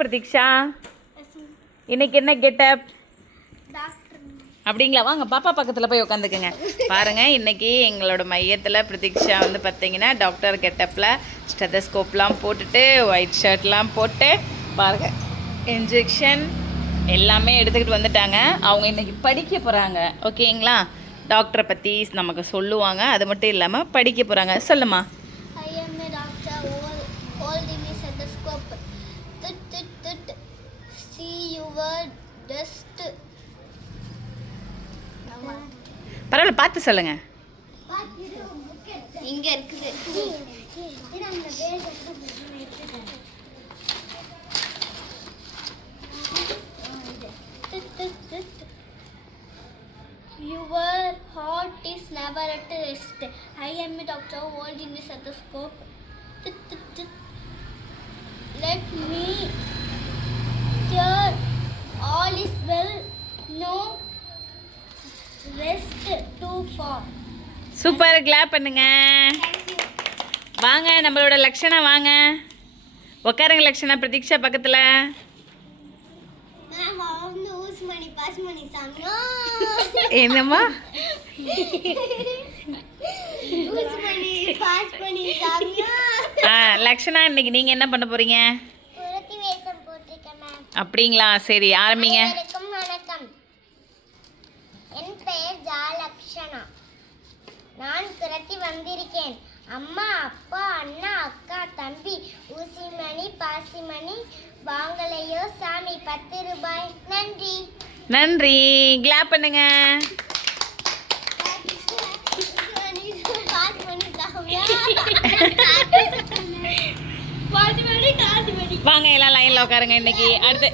பிரதீக்ஷா இன்னைக்கு என்ன கெட்டப் அப்படிங்களா? வாங்க பாப்பா பக்கத்தில் போய் உட்காந்துக்குங்க. பாருங்கள், இன்றைக்கி எங்களோட மையத்தில் பிரதீக்ஷா வந்து பார்த்தீங்கன்னா டாக்டர் கெட்டப்பில் ஸ்டெதஸ்கோப்லாம் போட்டுட்டு ஒயிட் ஷர்ட்லாம் போட்டு பாருங்கள் இன்ஜெக்ஷன் எல்லாமே எடுத்துக்கிட்டு வந்துட்டாங்க. அவங்க இன்றைக்கி படிக்க போகிறாங்க. ஓகேங்களா? டாக்டரை பற்றி நமக்கு சொல்லுவாங்க. அது மட்டும் இல்லாமல் படிக்க போகிறாங்க. சொல்லுமா. பரவாயில்ல, பார்த்து சொல்லுங்க. இங்க இருக்குது. Your heart is never at rest. I am a doctor holding the stethoscope. Let me hear all is well. No rest too far. Super, clap பண்ணுங்க. வாங்க நம்மளோட லக்ஷனா, வாங்க உட்காருங்க. லக்ஷனா பிரதீக்ஷா பக்கத்தில். என்னம்மா? லக்ஷனா, இன்னைக்கு நீங்கள் என்ன பண்ண போகிறீங்க? அப்படிங்களா? சரி, ஆரம்பிங்க. வணக்கம், என் பெயர் ஜாலக்ஷனா. நான் துரத்தி வந்திருக்கேன். அம்மா, அப்பா, அண்ணா, அக்கா, தம்பி, ஊசிமணி, பாசிமணி வாங்கலையோ சாமி, 10 ரூபாய். நன்றி. நன்றி, கிளாப் பண்ணுங்க. வாங்க எல்லாம் லைன்ல உட்காருங்க. இன்னைக்கு அடுத்து